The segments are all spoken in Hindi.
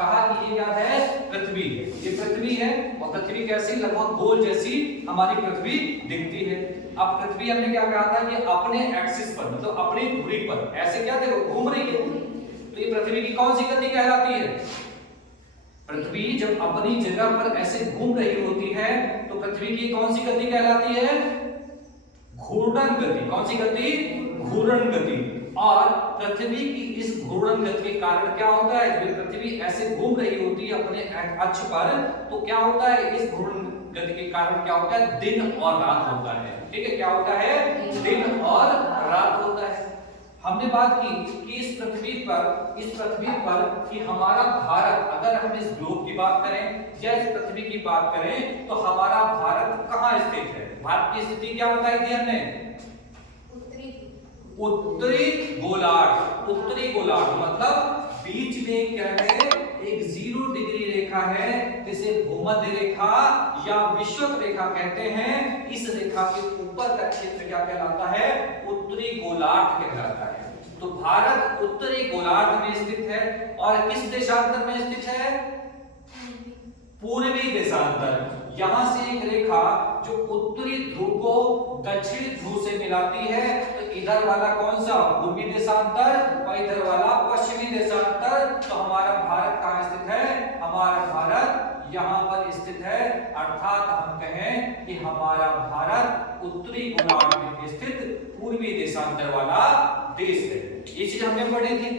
कहा कि ये क्या है, पृथ्वी है, ये पृथ्वी है और पृथ्वी कैसी, लगभग गोल जैसी हमारी पृथ्वी दिखती है। अब पृथ्वी हमने क्या कहा था कि अपने एक्सिस पर मतलब अपनी धुरी पर ऐसे क्या देखो घूम रही है, तो ये पृथ्वी की कौन सी गति कहलाती है? पृथ्वी जब अपनी जगह पर ऐसे घूम रही होती है तो पृथ्वी की कौन सी गति कहलाती है? घूर्णन गति। कौन सी गति? घूर्णन गति। और पृथ्वी की इस घूर्णन गति के कारण क्या होता है, जब पृथ्वी ऐसे घूम रही होती है अपने अक्ष पर, तो क्या होता है, इस घूर्णन गति के कारण क्या होता है, दिन और रात होता है। ठीक है, क्या होता है, दिन और रात होता है। हमने बात की कि इस पृथ्वी पर कि हमारा भारत, अगर हम इस ग्लोब की बात करें या इस पृथ्वी की बात करें तो हमारा भारत कहाँ स्थित है? भारत की स्थिति क्या बताई थी हमने? उत्तरी गोलार्ध। उत्तरी गोलार्ध मतलब बीच में क्या है, एक 0 डिग्री रेखा है जिसे भूमध्य रेखा या विषुवत रेखा कहते हैं। इस रेखा के ऊपर का क्षेत्र क्या कहलाता है? उत्तरी गोलार्ध कहलाता है। तो भारत उत्तरी गोलार्ध में स्थित है और किस देशांतर में स्थित है? पूर्वी देशांतर। यहां से एक रेखा जो उत्तरी ध्रुव को दक्षिणी ध्रुव से मिलाती है, तो इधर वाला कौन सा, पूर्वी देशांतर, और इधर वाला पश्चिमी देशांतर। तो हमारा भारत कहां स्थित है? हमारा भारत यहां पर स्थित है, अर्थात हम कहें कि हमारा भारत उत्तरी गोलार्ध में स्थित पूर्वी देशांतर वाला देश है। ये चीज हमने पढ़ी थी।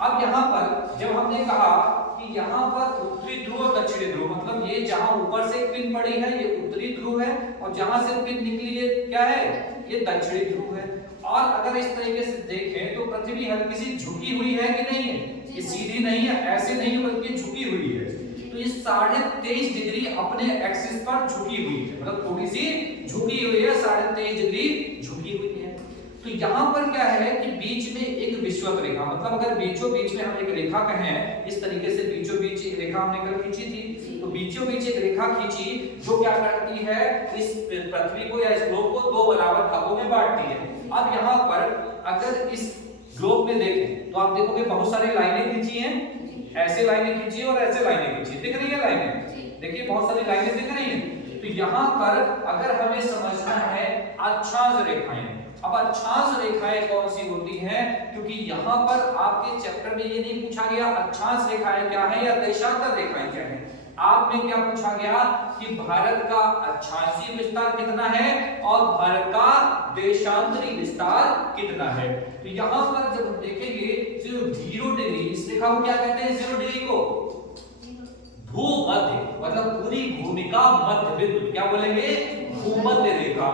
अब यहाँ पर जब हमने कहा कि यहाँ पर उत्तरी ध्रुव और दक्षिणी ध्रुव, मतलब ये जहां ऊपर से एक पिन पड़ी है ये उत्तरी ध्रुव है और जहां से पिन निकली है क्या है, ये दक्षिणी ध्रुव है। और अगर इस तरीके से देखें तो पृथ्वी हल्की सी झुकी हुई है कि नहीं है? ये सीधी नहीं है, ऐसे नहीं है, बल्कि झुकी हुई है। तो ये 23.5 डिग्री अपने एक्सिस पर झुकी हुई है, मतलब थोड़ी सी झुकी हुई है, 23.5 डिग्री झुकी हुई है। तो यहाँ पर क्या है कि बीच में एक विषुवत रेखा, मतलब अगर बीचों बीच में हम एक रेखा कहें, इस तरीके से बीचों बीच एक रेखा हमने कल खींची थी, तो बीचों बीच एक रेखा खींची जो क्या करती है, इस पृथ्वी को या इस ग्लोब को 2 बराबर भागों में बांटती है। अब यहाँ पर अगर इस ग्लोब में देखें तो आप देखोगे बहुत सारी लाइनें खींची हैं, ऐसे लाइनें खींची और ऐसे लाइनें खींची, दिख रही है लाइनें, देखिए बहुत सारी लाइनें दिख रही हैं। तो यहाँ पर अगर हमें समझना है अक्षांश रेखाएं, अब अक्षांश रेखाएं कौन सी होती हैं, क्योंकि यहाँ पर आपके चैप्टर में ये नहीं पूछा गया अक्षांश रेखाएं क्या है या देशांतर रेखाएं क्या है। आप में क्या पूछा गया कि भारत का अक्षांशीय विस्तार कितना है और भारत का देशांतरी विस्तार कितना है। तो यहाँ पर जब हम देखेंगे 0 डिग्री, इस रेखा को क्या कहते हैं, 0 डिग्री को भूमध्य, मतलब पूरी भूमि का मध्य बिंदु क्या बोलेंगे, भूमध्य रेखा।